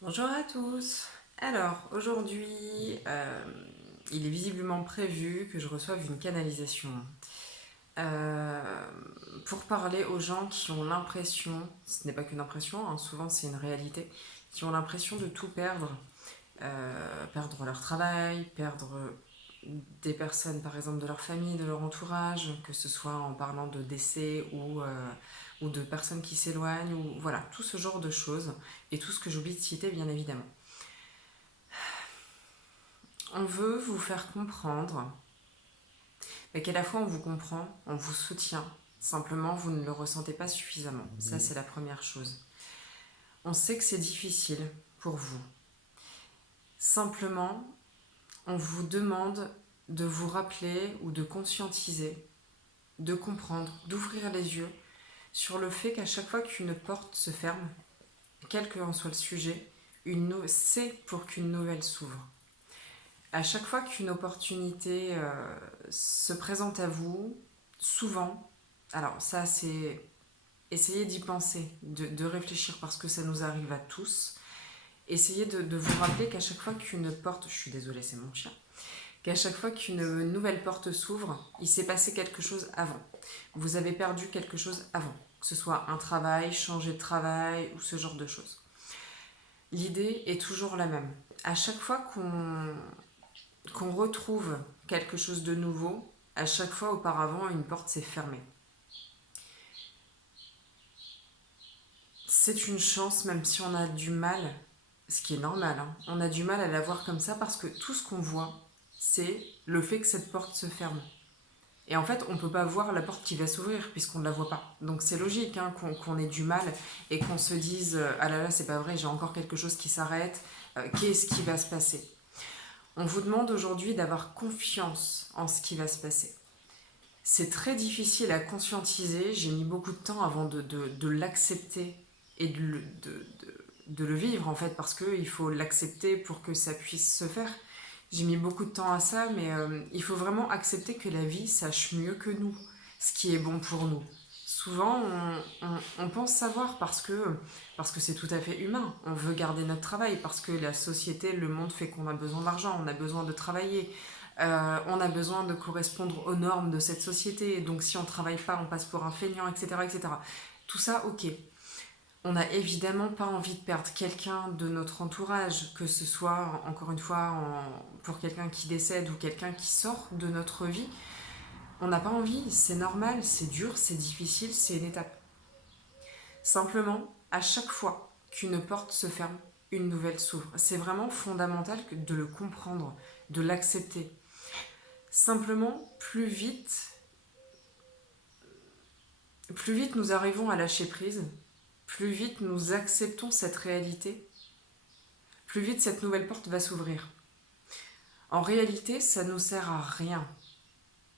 Bonjour à tous. Alors, aujourd'hui, il est visiblement prévu que je reçoive une canalisation euh, pour parler aux gens qui ont l'impression, ce n'est pas qu'une impression, hein, souvent c'est une réalité, qui ont l'impression de tout perdre, perdre leur travail, perdre des personnes par exemple de leur famille, de leur entourage, que ce soit en parlant de décès ou de personnes qui s'éloignent, ou voilà, tout ce genre de choses, et tout ce que j'oublie de citer bien évidemment. On veut vous faire comprendre mais qu'à la fois on vous comprend, on vous soutient, simplement vous ne le ressentez pas suffisamment. Ça, c'est la première chose. On sait que c'est difficile pour vous. Simplement, on vous demande de vous rappeler ou de conscientiser, de comprendre, d'ouvrir les yeux sur le fait qu'à chaque fois qu'une porte se ferme, quel que en soit le sujet, c'est pour qu'une nouvelle s'ouvre. À chaque fois qu'une opportunité se présente à vous, souvent, alors ça c'est essayer d'y penser, de réfléchir parce que ça nous arrive à tous. Essayez de vous rappeler qu'à chaque fois qu'une porte, je suis désolée c'est mon chien, qu'à chaque fois qu'une nouvelle porte s'ouvre, il s'est passé quelque chose avant. Vous avez perdu quelque chose avant, que ce soit un travail, changer de travail ou ce genre de choses. L'idée est toujours la même. À chaque fois qu'on retrouve quelque chose de nouveau, à chaque fois auparavant, une porte s'est fermée. C'est une chance, même si on a du mal, ce qui est normal, hein, on a du mal à la voir comme ça parce que tout ce qu'on voit, c'est le fait que cette porte se ferme. Et en fait, on ne peut pas voir la porte qui va s'ouvrir puisqu'on ne la voit pas. Donc c'est logique hein, qu'on ait du mal et qu'on se dise ah là là, c'est pas vrai, j'ai encore quelque chose qui s'arrête, qu'est-ce qui va se passer. On vous demande aujourd'hui d'avoir confiance en ce qui va se passer. C'est très difficile à conscientiser. J'ai mis beaucoup de temps avant de l'accepter et de le vivre en fait, parce qu'il faut l'accepter pour que ça puisse se faire. J'ai mis beaucoup de temps à ça, mais il faut vraiment accepter que la vie sache mieux que nous ce qui est bon pour nous. Souvent, on pense savoir parce que c'est tout à fait humain. On veut garder notre travail parce que la société, le monde fait qu'on a besoin d'argent, on a besoin de travailler, on a besoin de correspondre aux normes de cette société. Donc si on ne travaille pas, on passe pour un feignant, etc., etc. Tout ça, ok. On n'a évidemment pas envie de perdre quelqu'un de notre entourage, que ce soit, encore une fois, pour quelqu'un qui décède ou quelqu'un qui sort de notre vie. On n'a pas envie, c'est normal, c'est dur, c'est difficile, c'est une étape. Simplement, à chaque fois qu'une porte se ferme, une nouvelle s'ouvre. C'est vraiment fondamental de le comprendre, de l'accepter. Simplement, plus vite nous arrivons à lâcher prise, plus vite nous acceptons cette réalité, plus vite cette nouvelle porte va s'ouvrir. En réalité, ça ne nous sert à rien.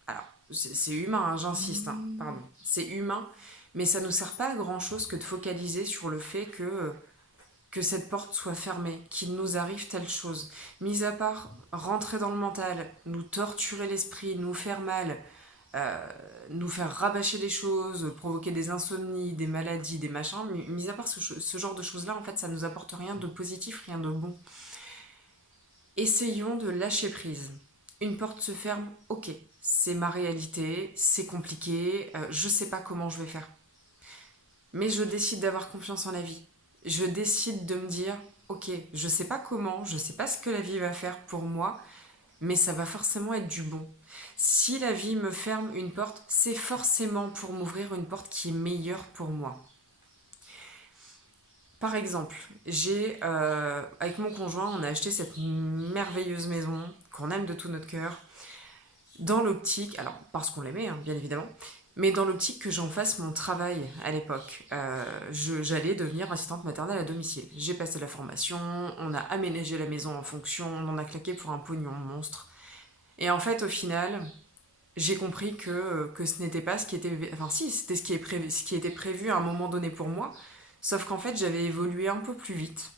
Alors, c'est humain, hein, j'insiste, hein, pardon. C'est humain, mais ça ne nous sert pas à grand chose que de focaliser sur le fait que cette porte soit fermée, qu'il nous arrive telle chose. Mis à part rentrer dans le mental, nous torturer l'esprit, nous faire mal, euh, nous faire rabâcher des choses, provoquer des insomnies, des maladies, des machins, mis à part ce genre de choses-là, en fait, ça nous apporte rien de positif, rien de bon. Essayons de lâcher prise. Une porte se ferme, ok, c'est ma réalité, c'est compliqué, je sais pas comment je vais faire. Mais je décide d'avoir confiance en la vie. Je décide de me dire, ok, je sais pas comment, je sais pas ce que la vie va faire pour moi, mais ça va forcément être du bon. Si la vie me ferme une porte, c'est forcément pour m'ouvrir une porte qui est meilleure pour moi. Par exemple, avec mon conjoint, on a acheté cette merveilleuse maison qu'on aime de tout notre cœur, dans l'optique, alors parce qu'on l'aimait, hein, bien évidemment, mais dans l'optique que j'en fasse mon travail à l'époque. J'allais devenir assistante maternelle à domicile. J'ai passé la formation, on a aménagé la maison en fonction, on en a claqué pour un pognon monstre. Et en fait, au final, j'ai compris que ce n'était pas ce qui était... Enfin si, c'était ce qui était prévu à un moment donné pour moi, sauf qu'en fait, j'avais évolué un peu plus vite.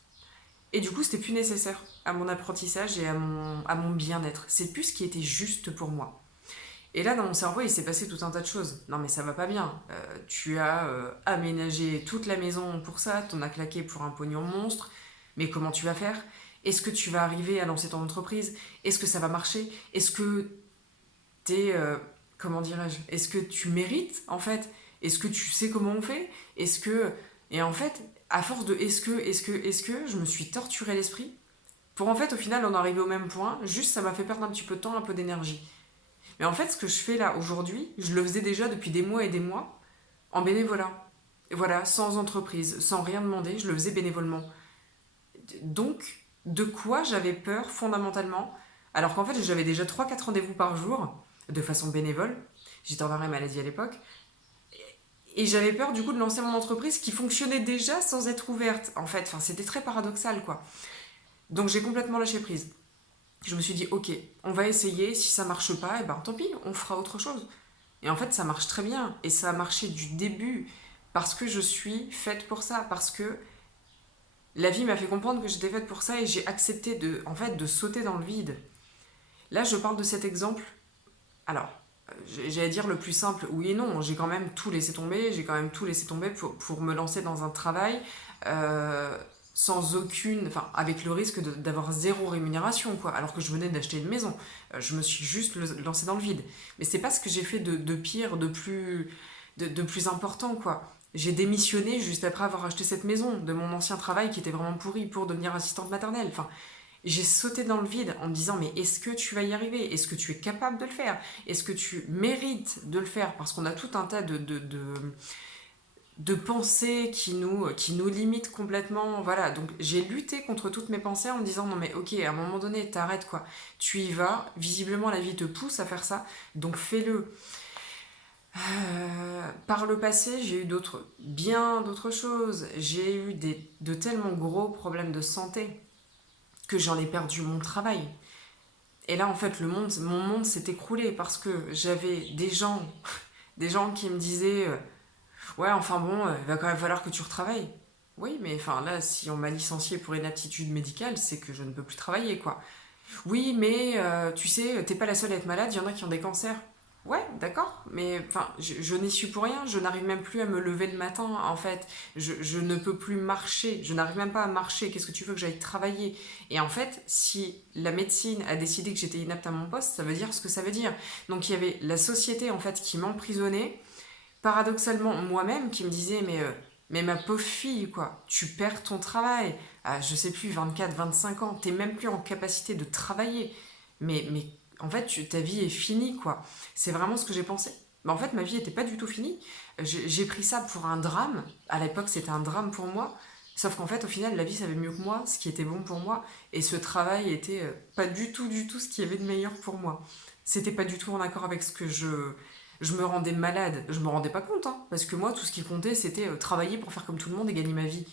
Et du coup, c'était plus nécessaire à mon apprentissage et à mon bien-être. C'est plus ce qui était juste pour moi. Et là, dans mon cerveau, il s'est passé tout un tas de choses. Non, mais ça va pas bien. Tu as aménagé toute la maison pour ça, t'en as claqué pour un pognon monstre. Mais comment tu vas faire? Est-ce que tu vas arriver à lancer ton entreprise? Est-ce que ça va marcher? Est-ce que t'es... comment dirais-je? Est-ce que tu mérites, en fait? Est-ce que tu sais comment on fait? Est-ce que... Et en fait, à force de est-ce que, je me suis torturé l'esprit pour en fait, au final, en arriver au même point. Juste, ça m'a fait perdre un petit peu de temps, un peu d'énergie. Mais en fait, ce que je fais là aujourd'hui, je le faisais déjà depuis des mois et des mois en bénévolat. Voilà, sans entreprise, sans rien demander, je le faisais bénévolement. Donc, de quoi j'avais peur fondamentalement? Alors qu'en fait, j'avais déjà 3 4 rendez-vous par jour, de façon bénévole. J'étais en arrêt maladie à l'époque. Et j'avais peur du coup de lancer mon entreprise qui fonctionnait déjà sans être ouverte. En fait, enfin, c'était très paradoxal quoi. Donc j'ai complètement lâché prise. Je me suis dit, ok, on va essayer. Si ça marche pas, et ben tant pis, on fera autre chose. Et en fait, ça marche très bien. Et ça a marché du début parce que je suis faite pour ça. Parce que la vie m'a fait comprendre que j'étais faite pour ça et j'ai accepté de, en fait, de sauter dans le vide. Là, je parle de cet exemple. Alors, j'allais dire le plus simple, oui et non. J'ai quand même tout laissé tomber. J'ai quand même tout laissé tomber pour me lancer dans un travail euh, sans aucune. Enfin, avec le risque d'avoir zéro rémunération, quoi. Alors que je venais d'acheter une maison. Je me suis juste lancée dans le vide. Mais c'est pas ce que j'ai fait de pire, de plus important, quoi. J'ai démissionné juste après avoir acheté cette maison de mon ancien travail qui était vraiment pourri pour devenir assistante maternelle. Enfin, j'ai sauté dans le vide en me disant mais est-ce que tu vas y arriver? Est-ce que tu es capable de le faire? Est-ce que tu mérites de le faire? Parce qu'on a tout un tas de pensées qui nous limitent complètement. Voilà, donc j'ai lutté contre toutes mes pensées en me disant non mais ok, à un moment donné, t'arrêtes quoi. Tu y vas, visiblement la vie te pousse à faire ça, donc fais-le. Par le passé, j'ai eu bien d'autres choses. J'ai eu de tellement gros problèmes de santé que j'en ai perdu mon travail. Et là, en fait, mon monde s'est écroulé parce que j'avais des gens qui me disaient ouais, enfin bon, il va quand même falloir que tu retravailles. Oui, mais enfin là, si on m'a licencié pour inaptitude médicale, c'est que je ne peux plus travailler, quoi. Oui, mais tu sais, t'es pas la seule à être malade, il y en a qui ont des cancers. Ouais, d'accord, mais enfin, je n'y suis pour rien, je n'arrive même plus à me lever le matin, en fait. Je ne peux plus marcher, je n'arrive même pas à marcher, qu'est-ce que tu veux que j'aille travailler? Et en fait, si la médecine a décidé que j'étais inapte à mon poste, ça veut dire ce que ça veut dire. Donc il y avait la société, en fait, qui m'emprisonnait, paradoxalement moi-même qui me disait mais ma pauvre fille quoi, tu perds ton travail à je sais plus 24 25 ans, t'es même plus en capacité de travailler. Mais en fait ta vie est finie quoi. C'est vraiment ce que j'ai pensé. Mais en fait ma vie était pas du tout finie. J'ai pris ça pour un drame. À l'époque c'était un drame pour moi. Sauf qu'en fait au final la vie savait mieux que moi, ce qui était bon pour moi. Et ce travail était pas du tout ce qu'il y avait de meilleur pour moi. C'était pas du tout en accord avec ce que je me rendais malade. Je me rendais pas compte, hein, parce que moi, tout ce qui comptait, c'était travailler pour faire comme tout le monde et gagner ma vie.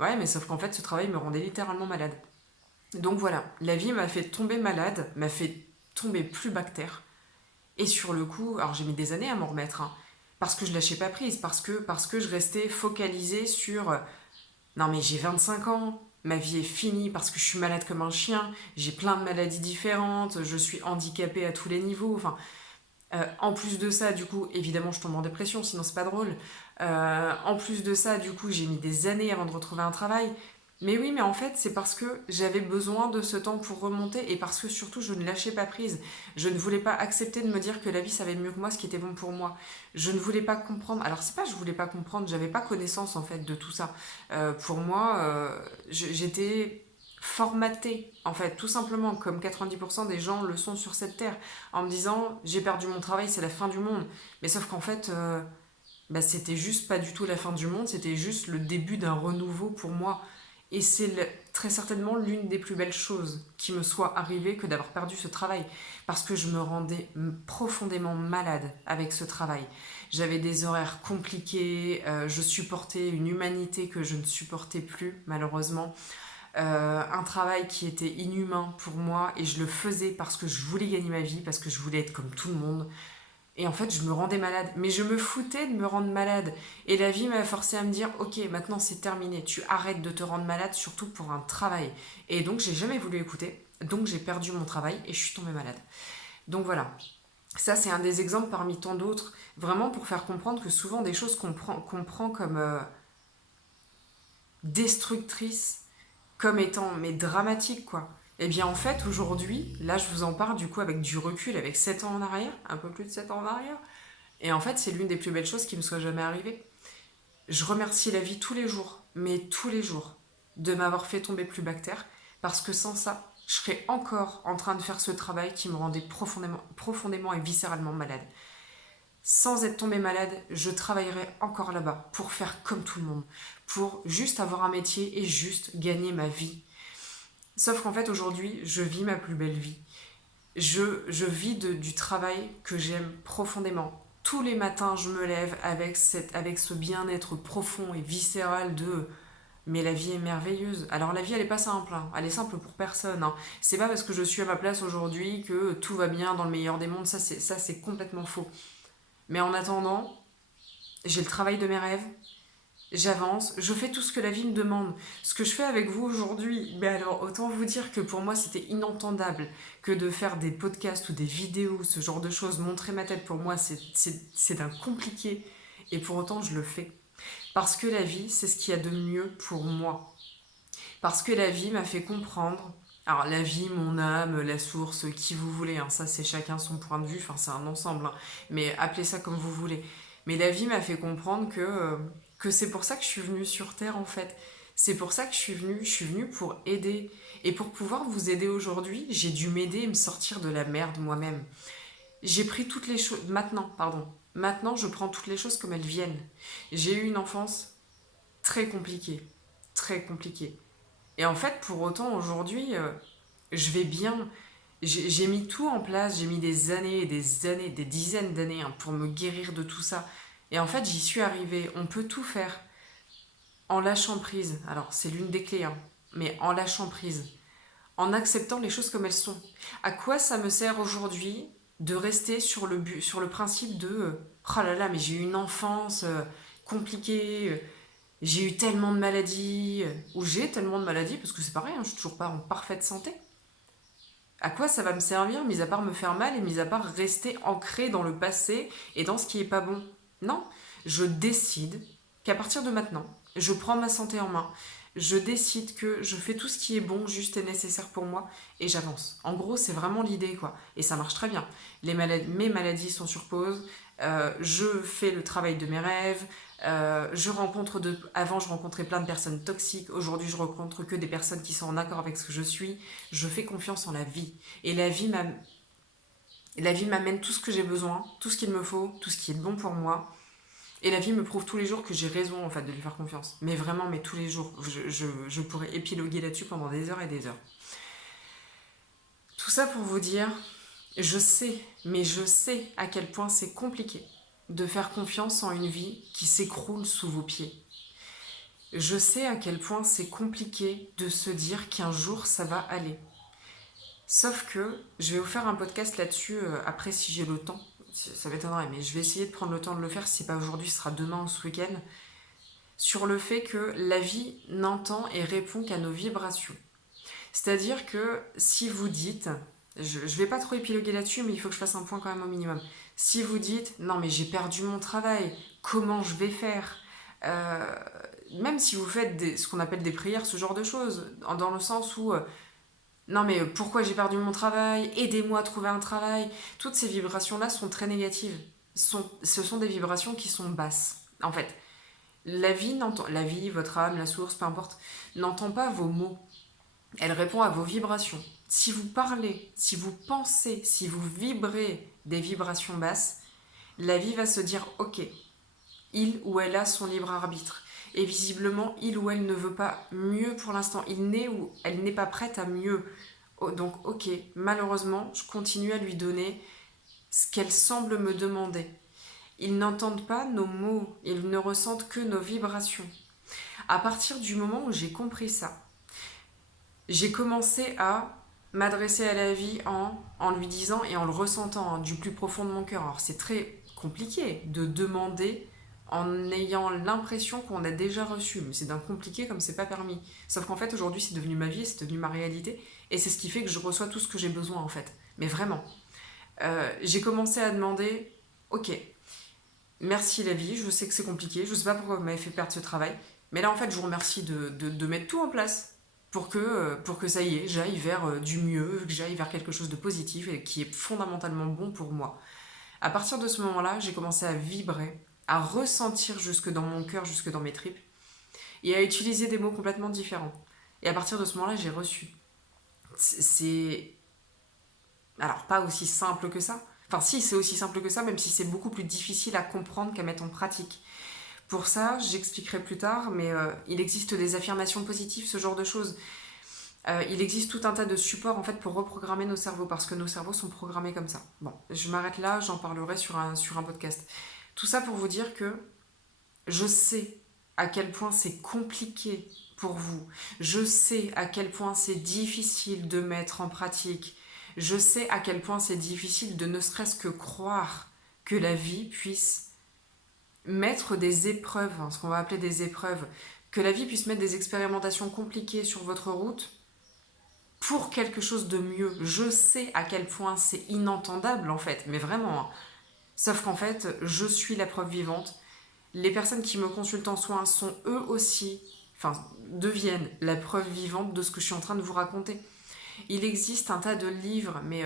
Ouais, mais sauf qu'en fait, ce travail me rendait littéralement malade. Donc voilà, la vie m'a fait tomber malade, m'a fait tomber plus bactère. Et sur le coup, alors j'ai mis des années à m'en remettre, hein, parce que je lâchais pas prise, parce que je restais focalisée sur non mais j'ai 25 ans, ma vie est finie parce que je suis malade comme un chien, j'ai plein de maladies différentes, je suis handicapée à tous les niveaux, enfin en plus de ça, du coup, évidemment, je tombe en dépression, sinon c'est pas drôle. En plus de ça, du coup, j'ai mis des années avant de retrouver un travail. Mais oui, mais en fait, c'est parce que j'avais besoin de ce temps pour remonter et parce que surtout, je ne lâchais pas prise. Je ne voulais pas accepter de me dire que la vie savait mieux que moi ce qui était bon pour moi. Je ne voulais pas comprendre. Alors, c'est pas que je voulais pas comprendre, j'avais pas connaissance en fait de tout ça. Pour moi, j'étais formatée, en fait, tout simplement, comme 90% des gens le sont sur cette terre, en me disant j'ai perdu mon travail, c'est la fin du monde. Mais sauf qu'en fait, bah, c'était juste pas du tout la fin du monde, c'était juste le début d'un renouveau pour moi. Et c'est très certainement l'une des plus belles choses qui me soit arrivée que d'avoir perdu ce travail. Parce que je me rendais profondément malade avec ce travail. J'avais des horaires compliqués, je supportais une humanité que je ne supportais plus, malheureusement. Un travail qui était inhumain pour moi et je le faisais parce que je voulais gagner ma vie, parce que je voulais être comme tout le monde. Et en fait, je me rendais malade. Mais je me foutais de me rendre malade. Et la vie m'a forcé à me dire, ok, maintenant c'est terminé. Tu arrêtes de te rendre malade, surtout pour un travail. Et donc, j'ai jamais voulu écouter. Donc, j'ai perdu mon travail et je suis tombée malade. Donc voilà. Ça, c'est un des exemples parmi tant d'autres. Vraiment pour faire comprendre que souvent, des choses qu'on prend comme destructrices, comme étant mais dramatique quoi. Eh bien en fait aujourd'hui, là je vous en parle du coup avec du recul, avec 7 ans en arrière, un peu plus de 7 ans en arrière, et en fait c'est l'une des plus belles choses qui me soit jamais arrivée. Je remercie la vie tous les jours, mais tous les jours, de m'avoir fait tomber plus bactère, parce que sans ça, je serais encore en train de faire ce travail qui me rendait profondément et viscéralement malade. Sans être tombée malade, je travaillerais encore là-bas pour faire comme tout le monde, pour juste avoir un métier et juste gagner ma vie. Sauf qu'en fait, aujourd'hui, je vis ma plus belle vie. Je vis du travail que j'aime profondément. Tous les matins, je me lève avec ce bien-être profond et viscéral de mais la vie est merveilleuse. Alors la vie, elle est pas simple, hein. Elle est simple pour personne, hein. C'est pas parce que je suis à ma place aujourd'hui que tout va bien dans le meilleur des mondes, ça c'est complètement faux. Mais en attendant, j'ai le travail de mes rêves, j'avance, je fais tout ce que la vie me demande. Ce que je fais avec vous aujourd'hui, mais alors autant vous dire que pour moi c'était inentendable que de faire des podcasts ou des vidéos, ce genre de choses, montrer ma tête pour moi c'est d'un compliqué et pour autant je le fais. Parce que la vie c'est ce qu'il y a de mieux pour moi. Parce que la vie m'a fait comprendre, alors la vie, mon âme, la source, qui vous voulez, hein, ça c'est chacun son point de vue, enfin c'est un ensemble, hein, mais appelez ça comme vous voulez. Mais la vie m'a fait comprendre que c'est pour ça que je suis venue sur Terre en fait. C'est pour ça que je suis venue pour aider. Et pour pouvoir vous aider aujourd'hui, j'ai dû m'aider et me sortir de la merde moi-même. J'ai pris toutes les choses, maintenant je prends toutes les choses comme elles viennent. J'ai eu une enfance très compliquée, très compliquée. Et en fait, pour autant, aujourd'hui, je vais bien. J'ai mis tout en place, j'ai mis des années et des années, des dizaines d'années hein, pour me guérir de tout ça. Et en fait, j'y suis arrivée. On peut tout faire en lâchant prise. Alors, c'est l'une des clés, hein, mais en lâchant prise, en acceptant les choses comme elles sont. À quoi ça me sert aujourd'hui de rester sur le principe de oh là là, mais j'ai eu une enfance compliquée, j'ai eu tellement de maladies, ou j'ai tellement de maladies, parce que c'est pareil, hein, je suis toujours pas en parfaite santé. À quoi ça va me servir, mis à part me faire mal et mis à part rester ancré dans le passé et dans ce qui est pas bon? Non, je décide qu'à partir de maintenant, je prends ma santé en main. Je décide que je fais tout ce qui est bon, juste et nécessaire pour moi et j'avance. En gros, c'est vraiment l'idée, quoi. Et ça marche très bien. Mes maladies sont sur pause. Je fais le travail de mes rêves. Avant, je rencontrais plein de personnes toxiques. Aujourd'hui, je rencontre que des personnes qui sont en accord avec ce que je suis. Je fais confiance en la vie. Et la vie m'amène tout ce que j'ai besoin, tout ce qu'il me faut, tout ce qui est bon pour moi. Et la vie me prouve tous les jours que j'ai raison en fait de lui faire confiance. Mais vraiment, mais tous les jours. Je pourrais épiloguer là-dessus pendant des heures et des heures. Tout ça pour vous dire, je sais, mais je sais à quel point c'est compliqué de faire confiance en une vie qui s'écroule sous vos pieds. Je sais à quel point c'est compliqué de se dire qu'un jour ça va aller. Sauf que je vais vous faire un podcast là-dessus après si j'ai le temps. Ça m'étonnerait, mais je vais essayer de prendre le temps de le faire. Si c'est pas aujourd'hui, ce sera demain ou ce week-end. Sur le fait que la vie n'entend et répond qu'à nos vibrations. C'est-à-dire que si vous dites, je vais pas trop épiloguer là-dessus, mais il faut que je fasse un point quand même au minimum. Si vous dites, non mais j'ai perdu mon travail, comment je vais faire Euh, Même si vous faites ce qu'on appelle des prières, ce genre de choses, dans le sens où, non mais pourquoi j'ai perdu mon travail, aidez-moi à trouver un travail, toutes ces vibrations-là sont très négatives. Ce sont des vibrations qui sont basses. En fait, la vie, votre âme, la source, peu importe, n'entend pas vos mots. Elle répond à vos vibrations. Si vous parlez, si vous pensez, si vous vibrez des vibrations basses, la vie va se dire ok, il ou elle a son libre arbitre. Et visiblement, il ou elle ne veut pas mieux pour l'instant. Il n'est ou elle n'est pas prête à mieux. Donc ok, malheureusement, je continue à lui donner ce qu'elle semble me demander. Ils n'entendent pas nos mots, ils ne ressentent que nos vibrations. À partir du moment où j'ai compris ça, j'ai commencé à m'adresser à la vie en lui disant et en le ressentant hein, du plus profond de mon cœur. Alors c'est très compliqué de demander en ayant l'impression qu'on a déjà reçu, mais c'est d'un compliqué comme c'est pas permis. Sauf qu'en fait aujourd'hui c'est devenu ma vie, c'est devenu ma réalité, et c'est ce qui fait que je reçois tout ce que j'ai besoin en fait. Mais vraiment, j'ai commencé à demander, ok, merci la vie, je sais que c'est compliqué, je sais pas pourquoi vous m'avez fait perdre ce travail, mais là en fait je vous remercie de mettre tout en place pour que ça y est, j'aille vers du mieux, que j'aille vers quelque chose de positif et qui est fondamentalement bon pour moi. À partir de ce moment-là, j'ai commencé à vibrer, à ressentir jusque dans mon cœur, jusque dans mes tripes, et à utiliser des mots complètement différents. Et à partir de ce moment-là, j'ai reçu. C'est... Alors, pas aussi simple que ça. Enfin, si, c'est aussi simple que ça, même si c'est beaucoup plus difficile à comprendre qu'à mettre en pratique. Pour ça, j'expliquerai plus tard, mais il existe des affirmations positives, ce genre de choses. Il existe tout un tas de supports en fait pour reprogrammer nos cerveaux, parce que nos cerveaux sont programmés comme ça. Bon, je m'arrête là, j'en parlerai sur un podcast. Tout ça pour vous dire que je sais à quel point c'est compliqué pour vous. Je sais à quel point c'est difficile de mettre en pratique. Je sais à quel point c'est difficile de ne serait-ce que croire que la vie puisse mettre des épreuves, hein, ce qu'on va appeler des épreuves, que la vie puisse mettre des expérimentations compliquées sur votre route pour quelque chose de mieux. Je sais à quel point c'est inentendable en fait, mais vraiment. Hein. Sauf qu'en fait, je suis la preuve vivante. Les personnes qui me consultent en soins sont eux aussi, enfin, deviennent la preuve vivante de ce que je suis en train de vous raconter. Il existe un tas de livres, mais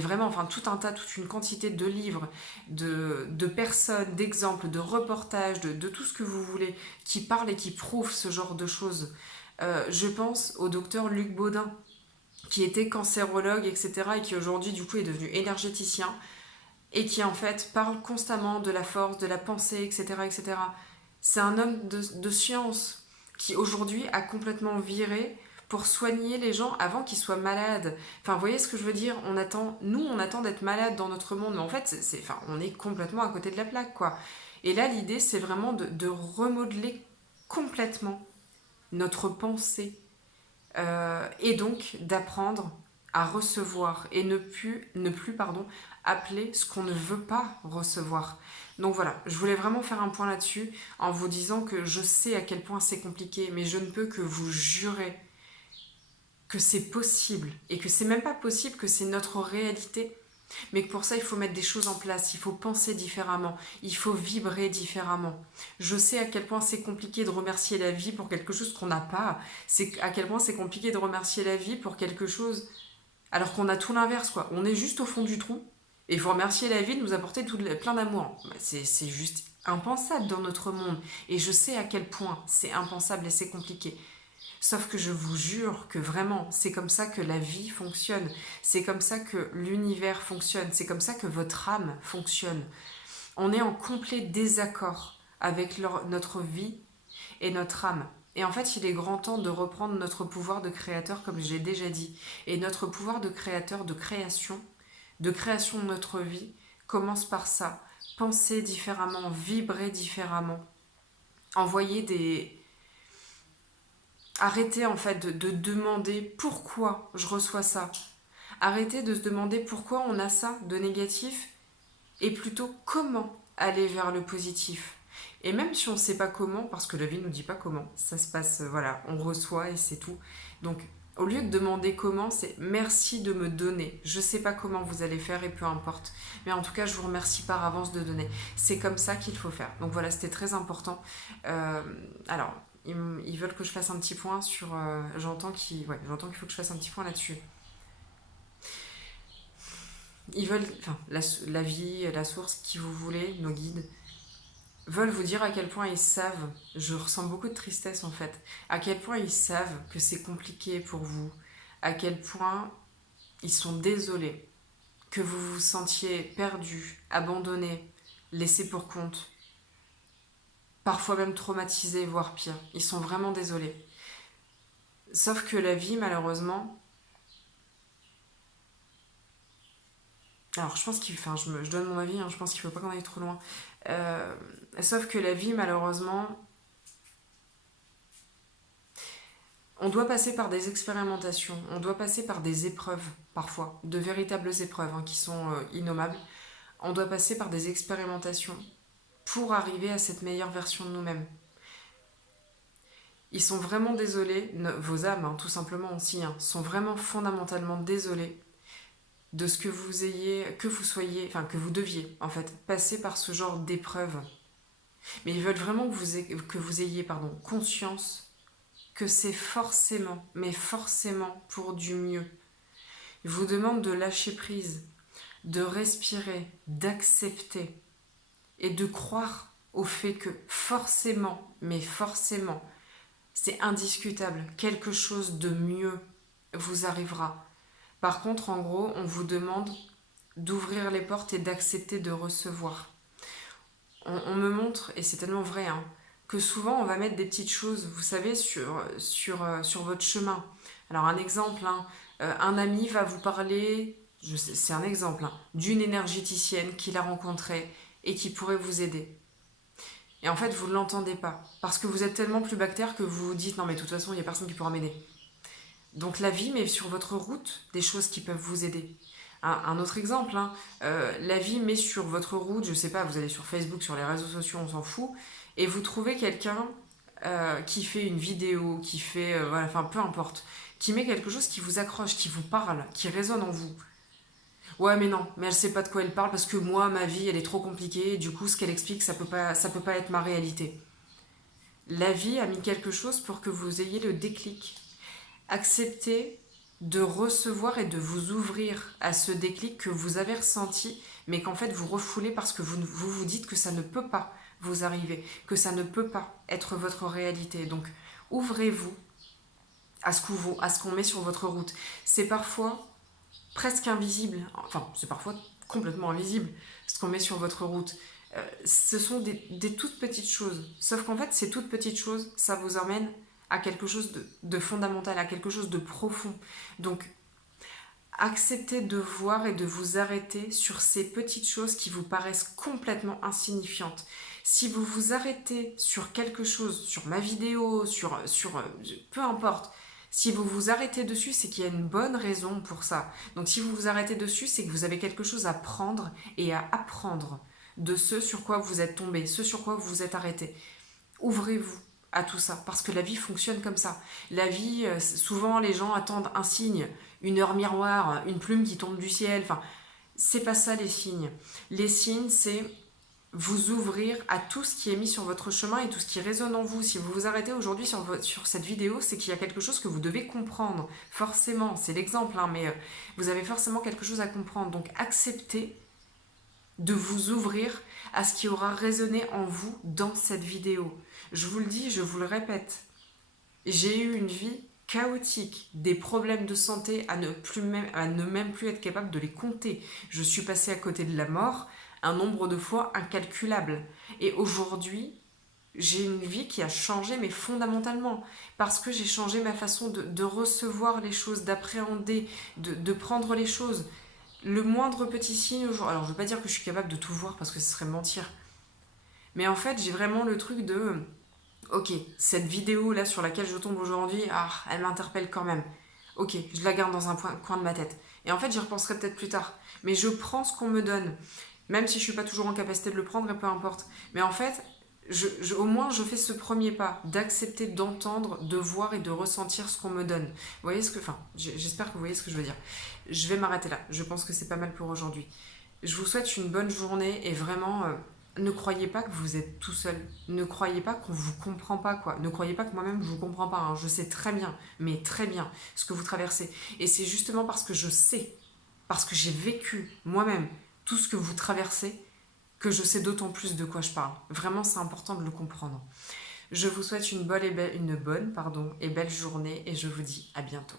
vraiment, enfin, tout un tas, toute une quantité de livres, de personnes, d'exemples, de reportages, de tout ce que vous voulez, qui parlent et qui prouvent ce genre de choses. Je pense au docteur Luc Baudin, qui était cancérologue, etc., et qui aujourd'hui, du coup, est devenu énergéticien, et qui, en fait, parle constamment de la force, de la pensée, etc., etc. C'est un homme de science qui, aujourd'hui, a complètement viré pour soigner les gens avant qu'ils soient malades. Enfin, vous voyez ce que je veux dire? On attend d'être malade dans notre monde, mais en fait, enfin, on est complètement à côté de la plaque, quoi. Et là, l'idée, c'est vraiment de remodeler complètement notre pensée et donc d'apprendre à recevoir et ne plus appeler ce qu'on ne veut pas recevoir. Donc voilà, je voulais vraiment faire un point là-dessus en vous disant que je sais à quel point c'est compliqué, mais je ne peux que vous jurer que c'est possible et que c'est même pas possible, que c'est notre réalité. Mais que pour ça, il faut mettre des choses en place, il faut penser différemment, il faut vibrer différemment. Je sais à quel point c'est compliqué de remercier la vie pour quelque chose qu'on n'a pas. C'est à quel point c'est compliqué de remercier la vie pour quelque chose alors qu'on a tout l'inverse, quoi. On est juste au fond du trou et il faut remercier la vie de nous apporter plein d'amour. C'est juste impensable dans notre monde. Et je sais à quel point c'est impensable et c'est compliqué. Sauf que je vous jure que vraiment, c'est comme ça que la vie fonctionne, c'est comme ça que l'univers fonctionne, c'est comme ça que votre âme fonctionne. On est en complet désaccord avec notre vie et notre âme. Et en fait, il est grand temps de reprendre notre pouvoir de créateur, comme je l'ai déjà dit. Et notre pouvoir de créateur, de création de notre vie, commence par ça. Penser différemment, vibrer différemment, envoyer des, arrêtez en fait de demander pourquoi je reçois ça. Arrêtez de se demander pourquoi on a ça de négatif et plutôt comment aller vers le positif. Et même si on ne sait pas comment, parce que la vie ne nous dit pas comment, ça se passe, voilà, on reçoit et c'est tout. Donc au lieu de demander comment, c'est merci de me donner. Je ne sais pas comment vous allez faire et peu importe. Mais en tout cas, je vous remercie par avance de donner. C'est comme ça qu'il faut faire. Donc voilà, c'était très important. Alors, ils veulent que je fasse un petit point sur... j'entends qu'il faut que je fasse un petit point là-dessus. Ils veulent... Enfin, la vie, la source, qui vous voulez, nos guides, veulent vous dire à quel point ils savent, je ressens beaucoup de tristesse en fait, à quel point ils savent que c'est compliqué pour vous, à quel point ils sont désolés que vous vous sentiez perdu, abandonné, laissé pour compte, parfois même traumatisé, voire pire. Ils sont vraiment désolés. Sauf que la vie, malheureusement... Alors, je pense qu'il... Enfin, je donne mon avis, hein, je pense qu'il ne faut pas qu'on aille trop loin. Sauf que la vie, malheureusement... On doit passer par des expérimentations, on doit passer par des épreuves, parfois, de véritables épreuves hein, qui sont innommables. On doit passer par des expérimentations pour arriver à cette meilleure version de nous-mêmes. Ils sont vraiment désolés, vos âmes, hein, tout simplement aussi, hein, sont vraiment fondamentalement désolés de ce que vous ayez, que vous soyez, enfin que vous deviez en fait passer par ce genre d'épreuve. Mais ils veulent vraiment que vous ayez conscience que c'est forcément, mais forcément pour du mieux. Il vous demande de lâcher prise, de respirer, d'accepter et de croire au fait que forcément, mais forcément, c'est indiscutable, quelque chose de mieux vous arrivera. Par contre, en gros, on vous demande d'ouvrir les portes et d'accepter de recevoir. On me montre, et c'est tellement vrai, hein, que souvent on va mettre des petites choses, vous savez, sur votre chemin. Alors un exemple, hein, un ami va vous parler, c'est un exemple, hein, d'une énergéticienne qu'il a rencontrée et qui pourrait vous aider. Et en fait, vous ne l'entendez pas, parce que vous êtes tellement plus bactère que vous vous dites, non mais de toute façon, il n'y a personne qui pourra m'aider. Donc la vie met sur votre route des choses qui peuvent vous aider. Un autre exemple, hein, la vie met sur votre route, je sais pas, vous allez sur Facebook, sur les réseaux sociaux, on s'en fout, et vous trouvez quelqu'un qui fait une vidéo, qui fait, voilà, enfin peu importe, qui met quelque chose qui vous accroche, qui vous parle, qui résonne en vous. Ouais, mais non, mais elle sait pas de quoi elle parle parce que moi, ma vie, elle est trop compliquée, et du coup, ce qu'elle explique, ça peut pas être ma réalité. La vie a mis quelque chose pour que vous ayez le déclic. Acceptez de recevoir et de vous ouvrir à ce déclic que vous avez ressenti, mais qu'en fait vous refoulez parce que vous dites que ça ne peut pas vous arriver, que ça ne peut pas être votre réalité. Donc ouvrez-vous à ce qu'on met sur votre route. C'est parfois presque invisible, enfin c'est parfois complètement invisible ce qu'on met sur votre route. Ce sont des toutes petites choses, sauf qu'en fait ces toutes petites choses, ça vous emmène à quelque chose de fondamental, à quelque chose de profond. Donc acceptez de voir et de vous arrêter sur ces petites choses qui vous paraissent complètement insignifiantes. Si vous vous arrêtez sur quelque chose, sur ma vidéo, sur peu importe, si vous vous arrêtez dessus, c'est qu'il y a une bonne raison pour ça. Donc si vous vous arrêtez dessus, c'est que vous avez quelque chose à prendre et à apprendre de ce sur quoi vous êtes tombé, ce sur quoi vous vous êtes arrêté. Ouvrez-vous à tout ça, parce que la vie fonctionne comme ça. La vie, souvent les gens attendent un signe, une heure miroir, une plume qui tombe du ciel, enfin, c'est pas ça les signes. Les signes, c'est vous ouvrir à tout ce qui est mis sur votre chemin et tout ce qui résonne en vous. Si vous vous arrêtez aujourd'hui sur cette vidéo, c'est qu'il y a quelque chose que vous devez comprendre. Forcément, c'est l'exemple, hein, mais vous avez forcément quelque chose à comprendre. Donc acceptez de vous ouvrir à ce qui aura résonné en vous dans cette vidéo. Je vous le dis, je vous le répète, j'ai eu une vie chaotique, des problèmes de santé à ne même plus être capable de les compter. Je suis passée à côté de la mort un nombre de fois incalculable. Et aujourd'hui, j'ai une vie qui a changé, mais fondamentalement, parce que j'ai changé ma façon de recevoir les choses, d'appréhender, de prendre les choses. Le moindre petit signe aujourd'hui. Alors, je veux pas dire que je suis capable de tout voir parce que ce serait mentir. Mais en fait, j'ai vraiment le truc de ok, cette vidéo là sur laquelle je tombe aujourd'hui, elle m'interpelle quand même. Ok, je la garde dans un coin de ma tête. Et en fait, j'y repenserai peut-être plus tard. Mais je prends ce qu'on me donne. Même si je suis pas toujours en capacité de le prendre, et peu importe. Mais en fait, au moins, je fais ce premier pas d'accepter d'entendre, de voir et de ressentir ce qu'on me donne. Vous voyez ce que... Enfin, j'espère que vous voyez ce que je veux dire. Je vais m'arrêter là. Je pense que c'est pas mal pour aujourd'hui. Je vous souhaite une bonne journée et vraiment... ne croyez pas que vous êtes tout seul. Ne croyez pas qu'on vous comprend pas, quoi. Ne croyez pas que moi-même je vous comprends pas, hein. Je sais très bien, mais très bien, ce que vous traversez. Et c'est justement parce que je sais, parce que j'ai vécu moi-même tout ce que vous traversez, que je sais d'autant plus de quoi je parle. Vraiment, c'est important de le comprendre. Je vous souhaite une bonne et belle journée et je vous dis à bientôt.